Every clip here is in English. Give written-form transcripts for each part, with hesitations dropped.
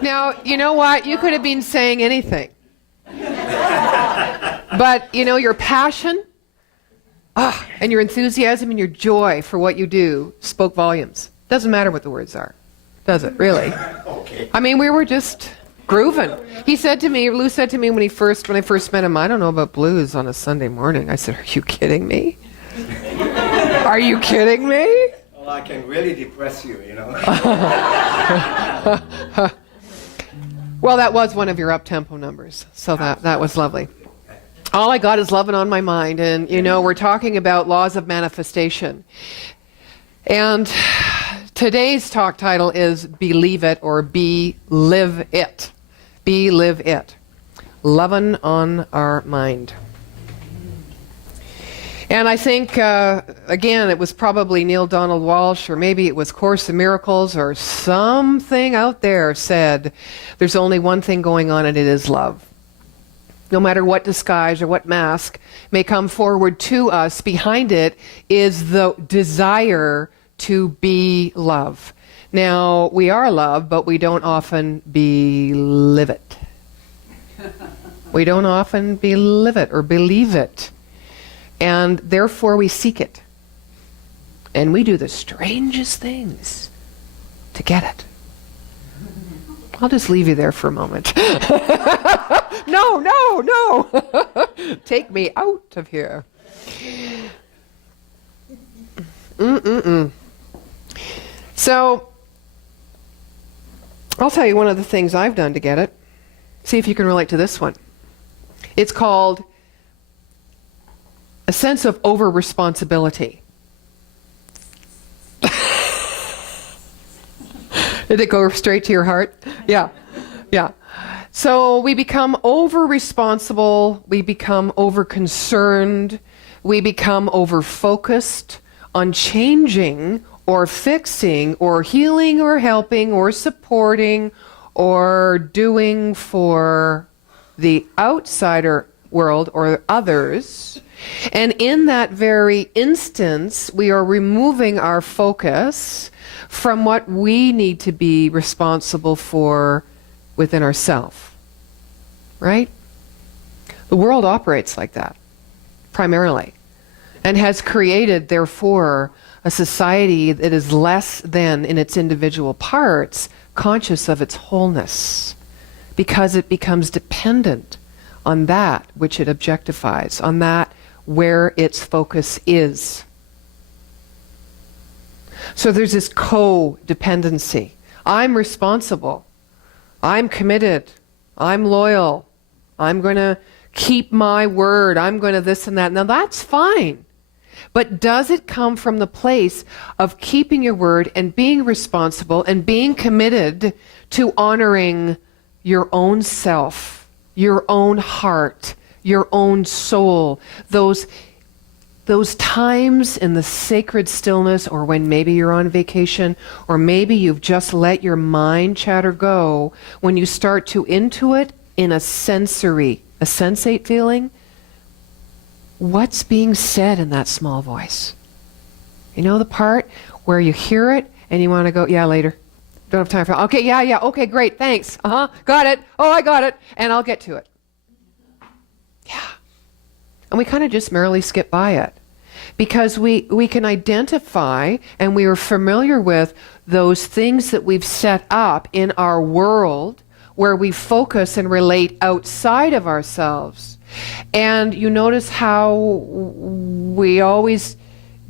Now, you know what? You could have been saying anything. But, your passion and your enthusiasm and your joy for what you do spoke volumes. Doesn't matter what the words are, does it, really? Okay. I mean, we were just grooving. Lou said to me when I first met him, I don't know about blues on a Sunday morning. I said, are you kidding me? Are you kidding me? Well, I can really depress you, Well, that was one of your up-tempo numbers, so that was lovely. All I got is loving on my mind, and we're talking about laws of manifestation. And today's talk title is Believe It or Be Live It. Be Live It. Loving on our mind. And I think, again, it was probably Neil Donald Walsh, or maybe it was Course in Miracles, or something out there said, there's only one thing going on, and it is love. No matter what disguise or what mask may come forward to us, behind it is the desire to be love. Now, we are love, but we don't often believe it. We don't often believe it or believe it. And therefore we seek it. And we do the strangest things to get it. I'll just leave you there for a moment. No. Take me out of here. So, I'll tell you one of the things I've done to get it. See if you can relate to this one. It's called a sense of over-responsibility. Did it go straight to your heart? Yeah. So we become over-responsible, we become over-concerned, we become over-focused on changing or fixing or healing or helping or supporting or doing for the outsider world or others. And in that very instance, we are removing our focus from what we need to be responsible for within ourselves. Right? The world operates like that, primarily, and has created, therefore, a society that is less than, in its individual parts, conscious of its wholeness, because it becomes dependent on that which it objectifies, on that where its focus is. So there's this codependency. I'm responsible. I'm committed. I'm loyal. I'm going to keep my word. I'm going to this and that. Now that's fine. But does it come from the place of keeping your word and being responsible and being committed to honoring your own self, your own heart, your own soul, those times in the sacred stillness, or when maybe you're on vacation, or maybe you've just let your mind chatter go, when you start to intuit in a sensate feeling, what's being said in that small voice? You know the part where you hear it and you want to go, yeah, later. Don't have time for it. Okay, yeah, okay, great, thanks. Got it. Oh, I got it. And I'll get to it. Yeah. And we kind of just merrily skip by it. Because we can identify and we are familiar with those things that we've set up in our world where we focus and relate outside of ourselves. And you notice how we always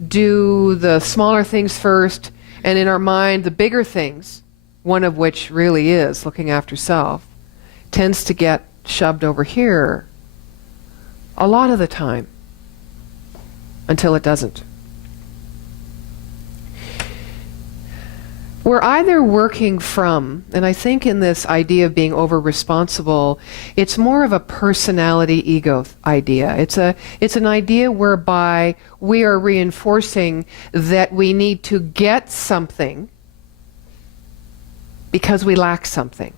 do the smaller things first, and in our mind the bigger things, one of which really is looking after self, tends to get shoved over here a lot of the time, until it doesn't. We're either working from, and I think in this idea of being over-responsible, it's more of a personality ego idea. It's an idea whereby we are reinforcing that we need to get something because we lack something.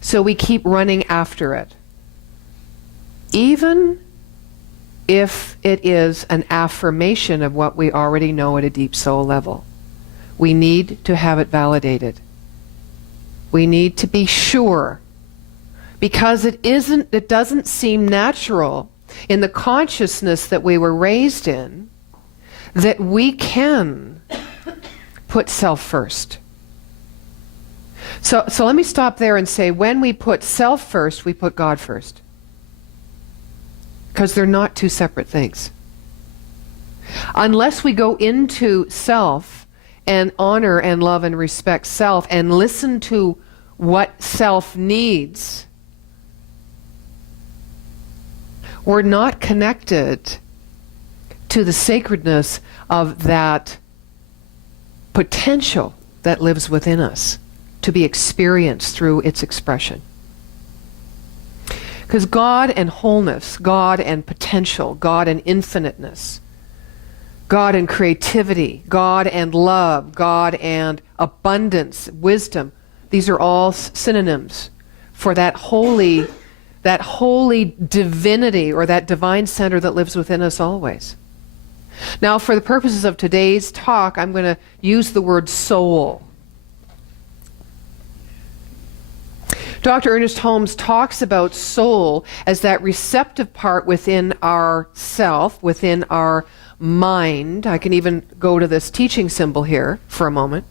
So we keep running after it. Even if it is an affirmation of what we already know at a deep soul level. We need to have it validated. We need to be sure, because it doesn't seem natural in the consciousness that we were raised in that we can put self first. So let me stop there and say, when we put self first, we put God first. Because they're not two separate things. Unless we go into self and honor and love and respect self and listen to what self needs, we're not connected to the sacredness of that potential that lives within us to be experienced through its expression. Because God and wholeness, God and potential, God and infiniteness, God and creativity, God and love, God and abundance, wisdom, these are all synonyms for that holy divinity or that divine center that lives within us always. Now, for the purposes of today's talk, I'm going to use the word soul. Dr. Ernest Holmes talks about soul as that receptive part within our self, within our mind. I can even go to this teaching symbol here for a moment.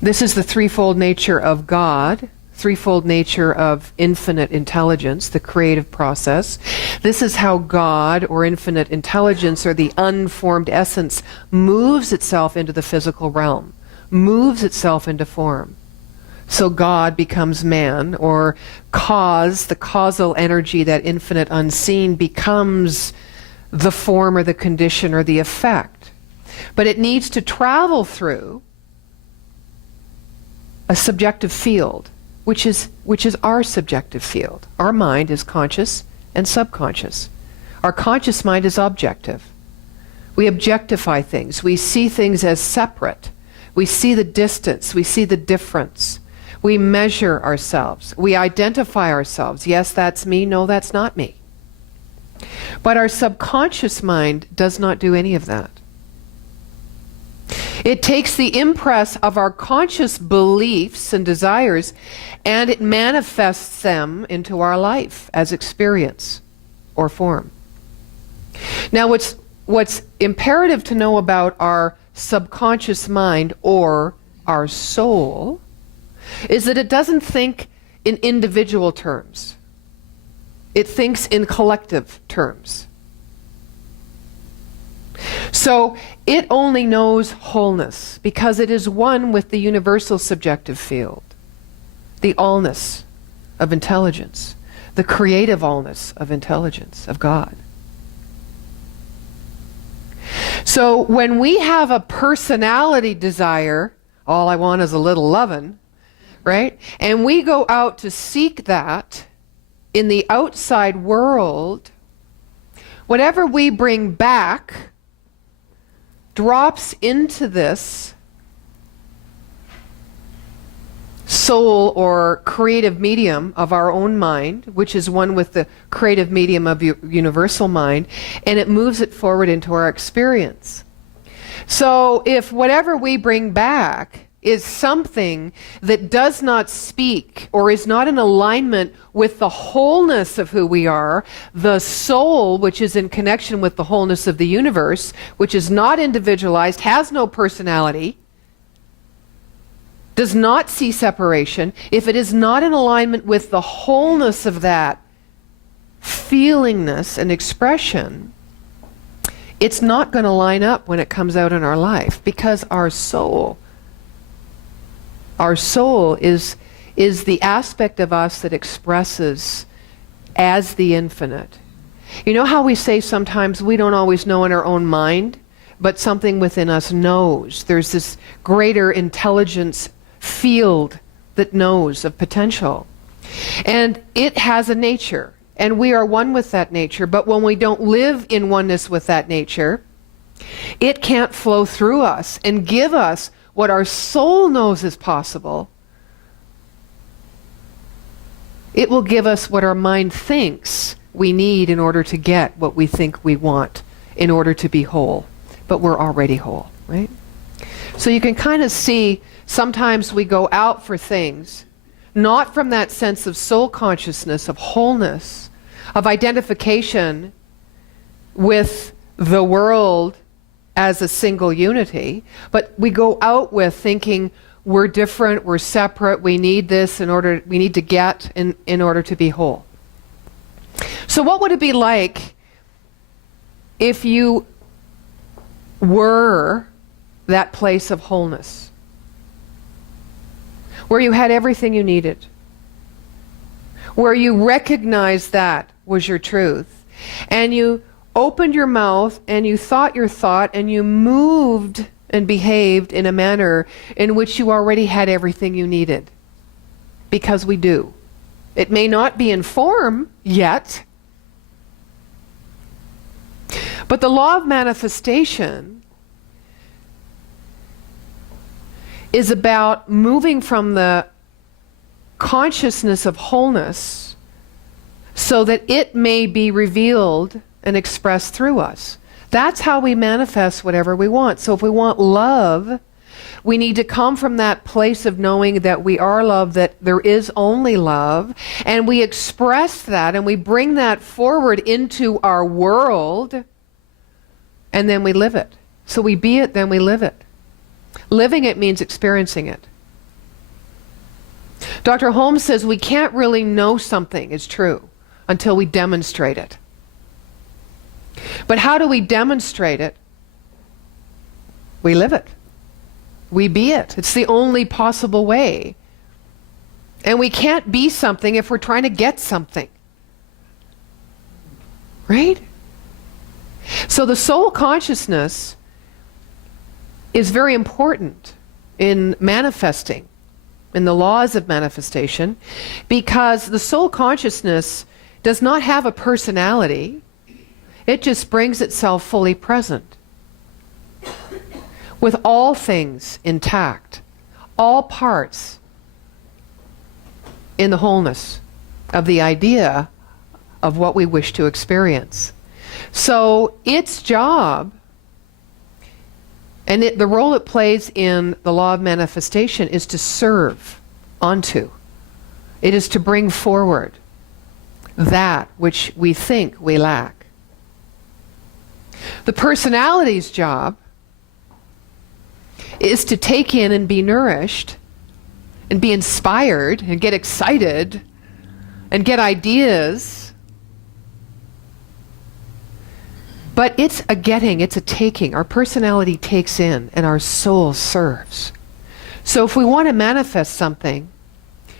This is the threefold nature of God, threefold nature of infinite intelligence, the creative process. This is how God, or infinite intelligence, or the unformed essence, moves itself into the physical realm, moves itself into form. So God becomes man, or the causal energy, that infinite unseen, becomes the form or the condition or the effect. But it needs to travel through a subjective field, which is our subjective field. Our mind is conscious and subconscious. Our conscious mind is objective. We objectify things. We see things as separate. We see the distance. We see the difference. We measure ourselves. We identify ourselves. Yes, that's me. No, that's not me. But our subconscious mind does not do any of that. It takes the impress of our conscious beliefs and desires, and it manifests them into our life as experience or form. Now, what's imperative to know about our subconscious mind, or our soul, is that it doesn't think in individual terms. It thinks in collective terms. So it only knows wholeness because it is one with the universal subjective field, the allness of intelligence, the creative allness of intelligence, of God. So when we have a personality desire, all I want is a little lovin', right? And we go out to seek that in the outside world, whatever we bring back drops into this soul or creative medium of our own mind, which is one with the creative medium of universal mind, and it moves it forward into our experience. So if whatever we bring back is something that does not speak or is not in alignment with the wholeness of who we are, the soul, which is in connection with the wholeness of the universe, which is not individualized, has no personality, does not see separation, if it is not in alignment with the wholeness of that feelingness and expression, it's not going to line up when it comes out in our life, because our soul is the aspect of us that expresses as the infinite. You know how we say sometimes we don't always know in our own mind, but something within us knows. There's this greater intelligence field that knows of potential. And it has a nature, and we are one with that nature, but when we don't live in oneness with that nature, it can't flow through us and give us what our soul knows is possible. It will give us what our mind thinks we need in order to get what we think we want in order to be whole. But we're already whole, right? So you can kind of see Sometimes we go out for things, not from that sense of soul consciousness, of wholeness, of identification with the world as a single unity, but we go out with thinking we're different, we're separate, we need this we need to get in order to be whole. So what would it be like if you were that place of wholeness, where you had everything you needed, where you recognized that was your truth, and you opened your mouth and you thought your thought and you moved and behaved in a manner in which you already had everything you needed? Because we do. It may not be in form yet, but the law of manifestation is about moving from the consciousness of wholeness so that it may be revealed and expressed through us. That's how we manifest whatever we want. So if we want love, we need to come from that place of knowing that we are love, that there is only love, and we express that and we bring that forward into our world, and then we live it. So we be it, then we live it. Living it means experiencing it. Dr. Holmes says we can't really know something is true until we demonstrate it. But how do we demonstrate it? We live it. We be it. It's the only possible way. And we can't be something if we're trying to get something. Right? So the soul consciousness is very important in manifesting, in the laws of manifestation, because the soul consciousness does not have a personality. It just brings itself fully present, with all things intact, all parts in the wholeness of the idea of what we wish to experience. So its job, and the role it plays in the law of manifestation, is to serve onto. It is to bring forward that which we think we lack. The personality's job is to take in and be nourished and be inspired and get excited and get ideas. But it's a getting, it's a taking. Our personality takes in and our soul serves. So if we want to manifest something,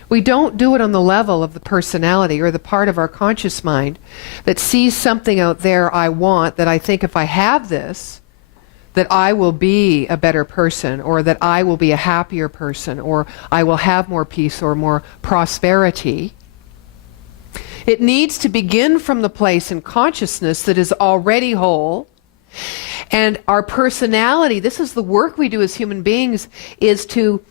we don't do it on the level of the personality or the part of our conscious mind that sees something out there I want, that I think if I have this, that I will be a better person, or that I will be a happier person, or I will have more peace or more prosperity. It needs to begin from the place in consciousness that is already whole. And our personality, this is the work we do as human beings, is to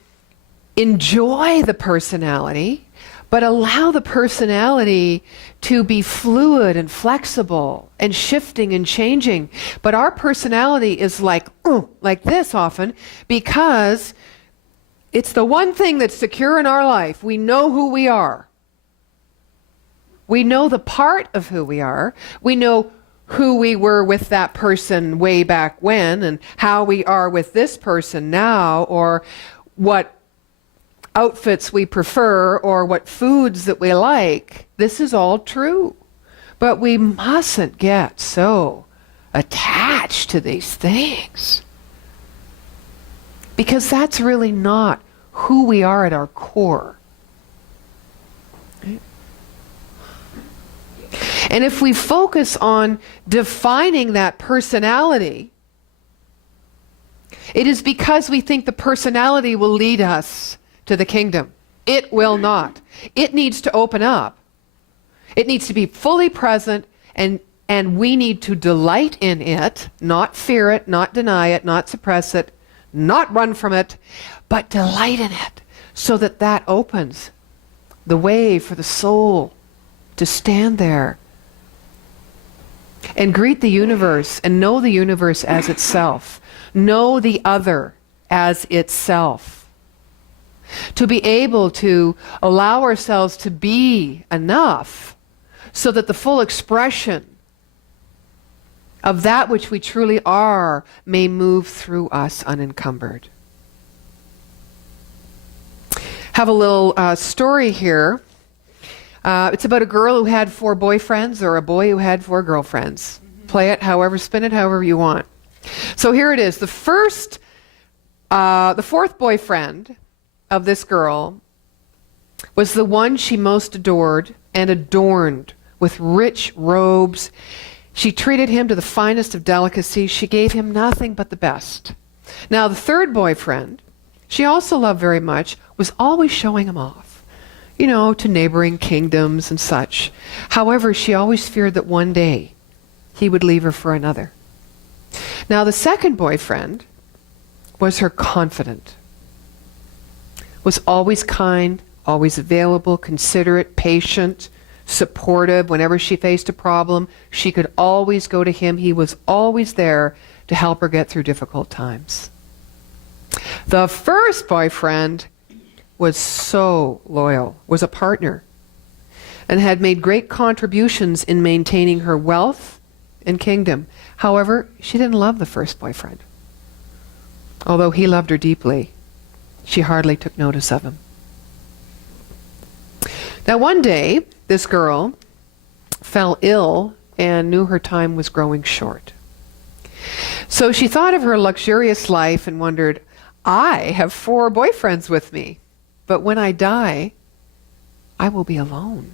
enjoy the personality, but allow the personality to be fluid and flexible and shifting and changing. But our personality is like this often, because it's the one thing that's secure in our life. We know who we are. We know the part of who we are. We know who we were with that person way back when, and how we are with this person now, or what outfits we prefer, or what foods that we like. This is all true. But we mustn't get so attached to these things, because that's really not who we are at our core. And if we focus on defining that personality, it is because we think the personality will lead us to the kingdom. It will not. It needs to open up. It needs to be fully present, and we need to delight in it, not fear it, not deny it, not suppress it, not run from it, but delight in it, so that that opens the way for the soul to stand there and greet the universe and know the universe as itself. Know the other as itself. To be able to allow ourselves to be enough so that the full expression of that which we truly are may move through us unencumbered. Have a little story here. It's about a girl who had 4 boyfriends or a boy who had 4 girlfriends. Play it however, spin it however you want. So here it is. The fourth boyfriend of this girl was the one she most adored and adorned with rich robes. She treated him to the finest of delicacies. She gave him nothing but the best. Now, the third boyfriend, she also loved very much, was always showing him off, to neighboring kingdoms and such. However, she always feared that one day he would leave her for another. Now, the second boyfriend was her confidant, was always kind, always available, considerate, patient, supportive. Whenever she faced a problem, she could always go to him. He was always there to help her get through difficult times. The first boyfriend was so loyal, was a partner, and had made great contributions in maintaining her wealth and kingdom. However, she didn't love the first boyfriend. Although he loved her deeply, she hardly took notice of him. Now, one day, this girl fell ill and knew her time was growing short. So she thought of her luxurious life and wondered, I have 4 boyfriends with me, but when I die, I will be alone.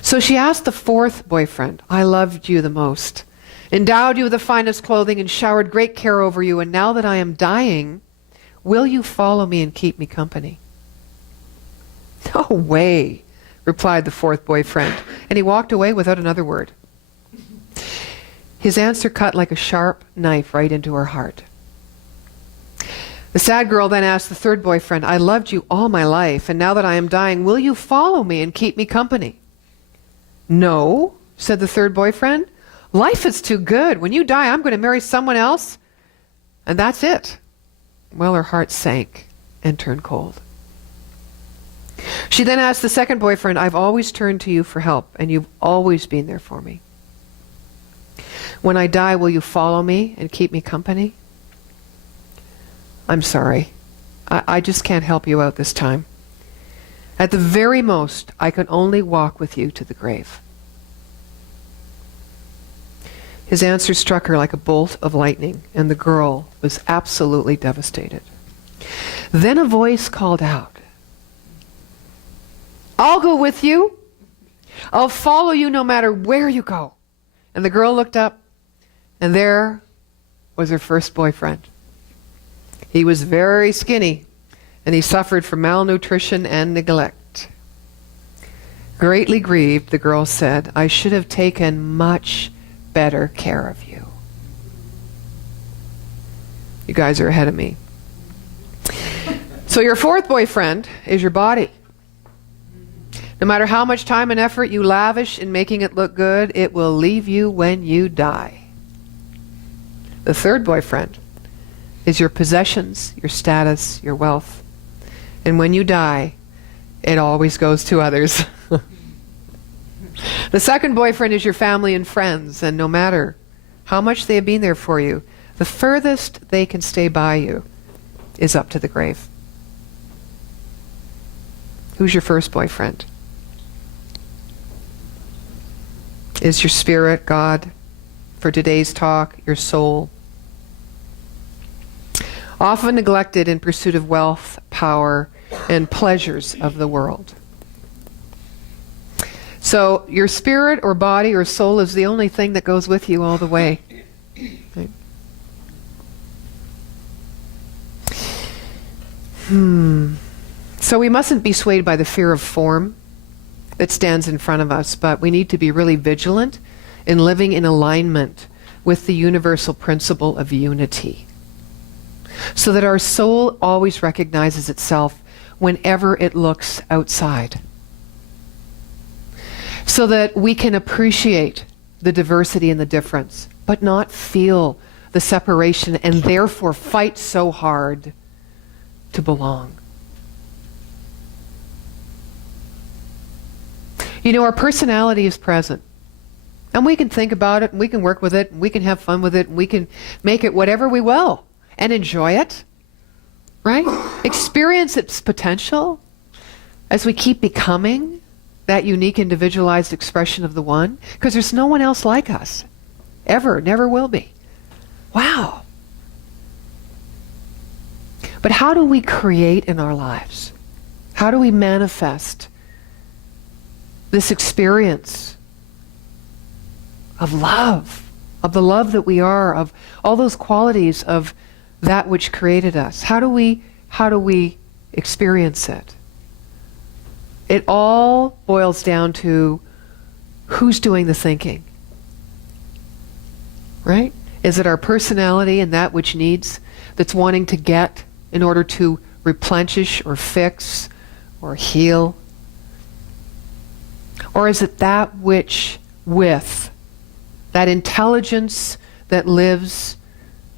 So she asked the 4th boyfriend, I loved you the most, endowed you with the finest clothing, and showered great care over you, and now that I am dying, will you follow me and keep me company? No way, replied the 4th boyfriend, and he walked away without another word. His answer cut like a sharp knife right into her heart. The sad girl then asked the 3rd boyfriend, I loved you all my life, and now that I am dying, will you follow me and keep me company? No, said the 3rd boyfriend. Life is too good. When you die, I'm going to marry someone else, and that's it. Well, her heart sank and turned cold. She then asked the 2nd boyfriend, I've always turned to you for help, and you've always been there for me. When I die, will you follow me and keep me company? I'm sorry. I just can't help you out this time. At the very most, I can only walk with you to the grave. His answer struck her like a bolt of lightning, and the girl was absolutely devastated. Then a voice called out, I'll go with you. I'll follow you no matter where you go. And the girl looked up, and there was her first boyfriend. He was very skinny, and he suffered from malnutrition and neglect. Greatly grieved, the girl said, I should have taken much better care of you. You guys are ahead of me. So your 4th boyfriend is your body. No matter how much time and effort you lavish in making it look good, it will leave you when you die. The 3rd boyfriend is your possessions, your status, your wealth. And when you die, it always goes to others. The 2nd boyfriend is your family and friends, and no matter how much they have been there for you, the furthest they can stay by you is up to the grave. Who's your first boyfriend? Is your spirit, God, for today's talk, your soul? Often neglected in pursuit of wealth, power, and pleasures of the world. So your spirit or body or soul is the only thing that goes with you all the way. Right? So we mustn't be swayed by the fear of form that stands in front of us, but we need to be really vigilant in living in alignment with the universal principle of unity, so that our soul always recognizes itself whenever it looks outside, so that we can appreciate the diversity and the difference, but not feel the separation and therefore fight so hard to belong. You know, our personality is present. And we can think about it, and we can work with it, and we can have fun with it, and we can make it whatever we will, and enjoy it, right? Experience its potential as we keep becoming that unique, individualized expression of the One, because there's no one else like us. Ever, never will be. Wow. But how do we create in our lives? How do we manifest this experience of love, of the love that we are, of all those qualities of that which created us? How do we experience it? It all boils down to who's doing the thinking, right? Is it our personality and that which needs, that's wanting to get in order to replenish or fix or heal? Or is it that which with, that intelligence that lives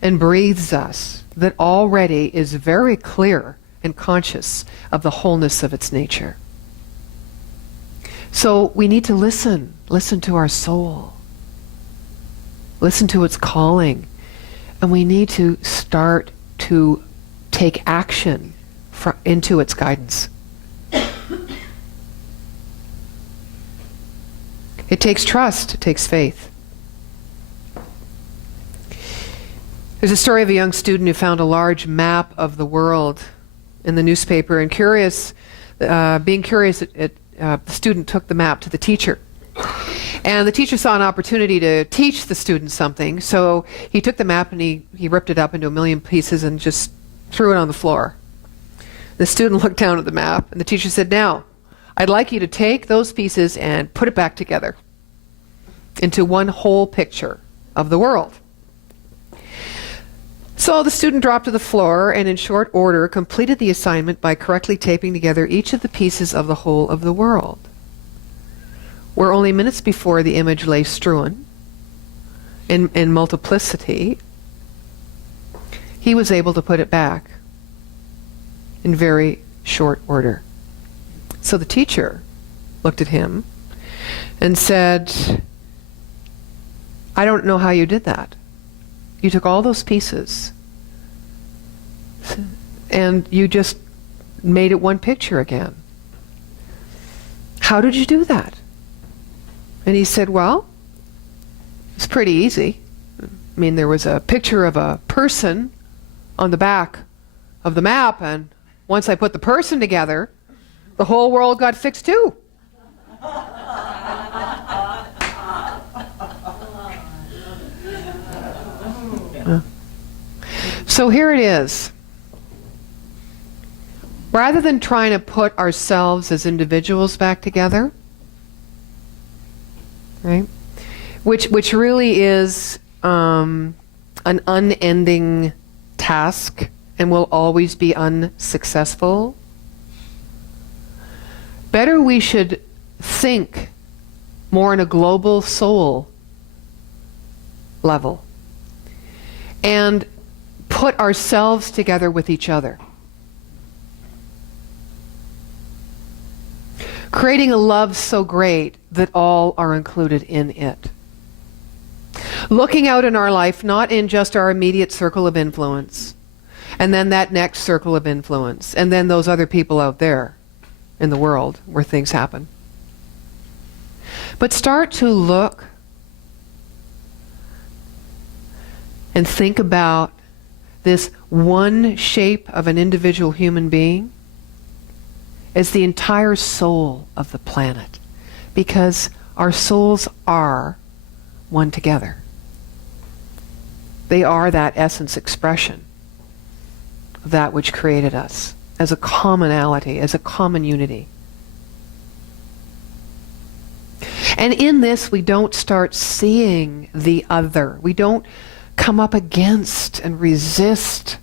and breathes us, that already is very clear and conscious of the wholeness of its nature? So we need to listen to our soul, listen to its calling, and we need to start to take action into its guidance. It takes trust, it takes faith. There's a story of a young student who found a large map of the world in the newspaper, and being curious, the student took the map to the teacher. And the teacher saw an opportunity to teach the student something, so he took the map and he ripped it up into a million pieces and just threw it on the floor. The student looked down at the map, and the teacher said, "Now, I'd like you to take those pieces and put it back together into one whole picture of the world." So the student dropped to the floor and in short order completed the assignment by correctly taping together each of the pieces of the whole of the world. Where only minutes before the image lay strewn in multiplicity, he was able to put it back in very short order. So the teacher looked at him and said, "I don't know how you did that. You took all those pieces and you just made it one picture again. How did you do that?" And he said, "Well, it's pretty easy. I mean, there was a picture of a person on the back of the map, and once I put the person together, the whole world got fixed too." So here it is. Rather than trying to put ourselves as individuals back together, right? Which really is an unending task and will always be unsuccessful. Better we should think more on a global soul level and put ourselves together with each other. Creating a love so great that all are included in it. Looking out in our life, not in just our immediate circle of influence, and then that next circle of influence, and then those other people out there in the world where things happen. But start to look and think about this one shape of an individual human being as the entire soul of the planet, because our souls are one together. They are that essence expression of that which created us as a commonality, as a common unity. And in this, we don't start seeing the other. We don't come up against and resist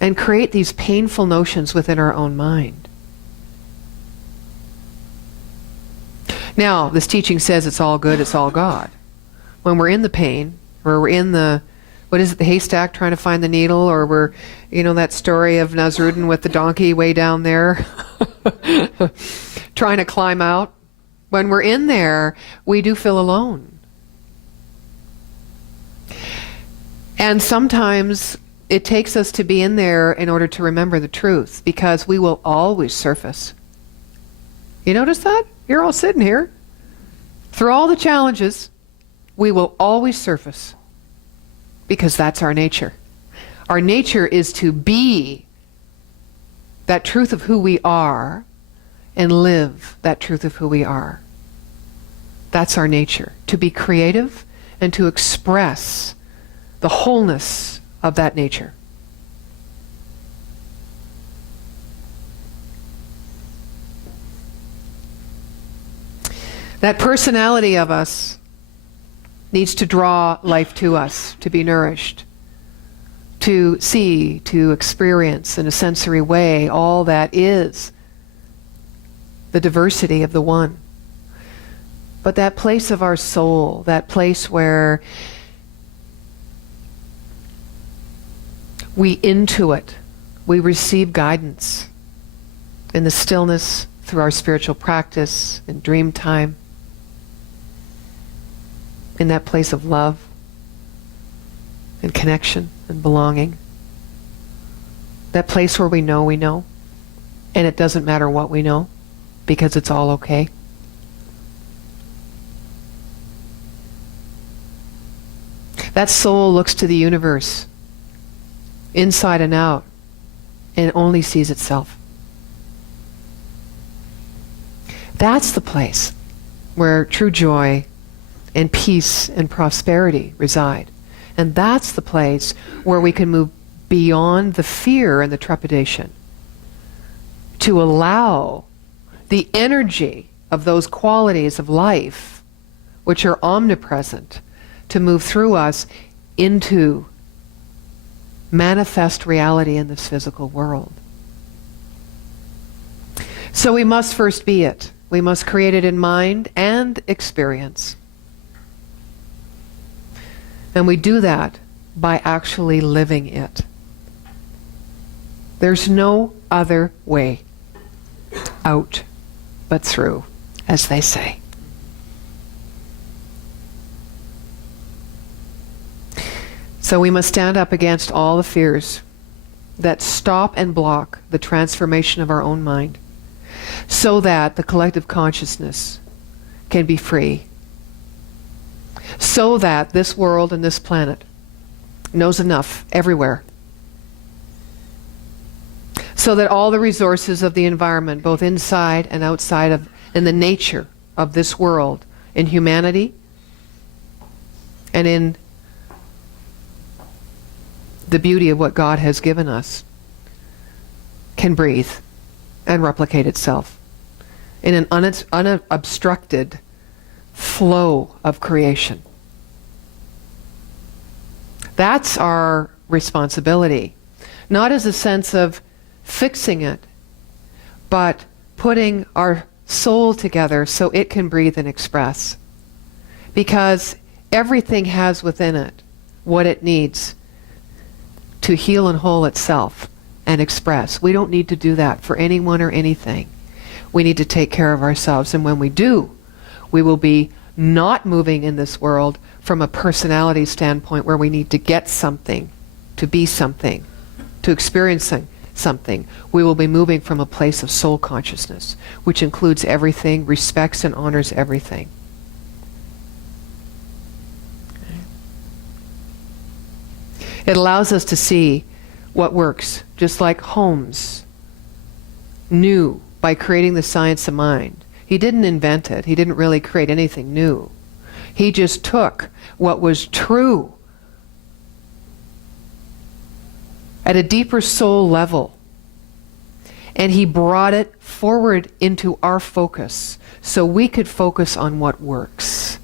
and create these painful notions within our own mind. Now, this teaching says it's all good, it's all God. When we're in the pain, or we're in the what is it, the haystack trying to find the needle, or we're, that story of Nasruddin with the donkey way down there trying to climb out. When we're in there, we do feel alone. And sometimes it takes us to be in there in order to remember the truth, because we will always surface. You notice that? You're all sitting here. Through all the challenges, we will always surface, because that's our nature. Our nature is to be that truth of who we are and live that truth of who we are. That's our nature, to be creative and to express the wholeness of that nature. That personality of us needs to draw life to us, to be nourished, to see, to experience in a sensory way all that is the diversity of the one. But that place of our soul, that place where we intuit, we receive guidance in the stillness through our spiritual practice, in dream time, in that place of love and connection and belonging. That place where we know, and it doesn't matter what we know, because it's all okay. That soul looks to the universe, inside and out, and only sees itself. That's the place where true joy and peace and prosperity reside. And that's the place where we can move beyond the fear and the trepidation to allow the energy of those qualities of life, which are omnipresent, to move through us into manifest reality in this physical world. So we must first be it. We must create it in mind and experience. And we do that by actually living it. There's no other way out but through, as they say. So we must stand up against all the fears that stop and block the transformation of our own mind, so that the collective consciousness can be free, so that this world and this planet knows enough everywhere, so that all the resources of the environment, both inside and outside of, in the nature of this world, in humanity and in the beauty of what God has given us, can breathe and replicate itself in an unobstructed flow of creation. That's our responsibility, not as a sense of fixing it, but putting our soul together so it can breathe and express. Because everything has within it what it needs to heal and whole itself and express. We don't need to do that for anyone or anything. We need to take care of ourselves. And when we do, we will be not moving in this world from a personality standpoint where we need to get something, to be something, to experience something. We will be moving from a place of soul consciousness, which includes everything, respects and honors everything. It allows us to see what works, just like Holmes knew by creating the science of mind. He didn't invent it. He didn't really create anything new. He just took what was true at a deeper soul level, and he brought it forward into our focus so we could focus on what works,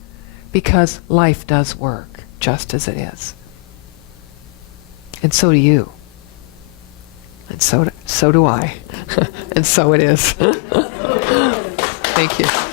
because life does work just as it is. And so do you. And so do I. And so it is. Thank you.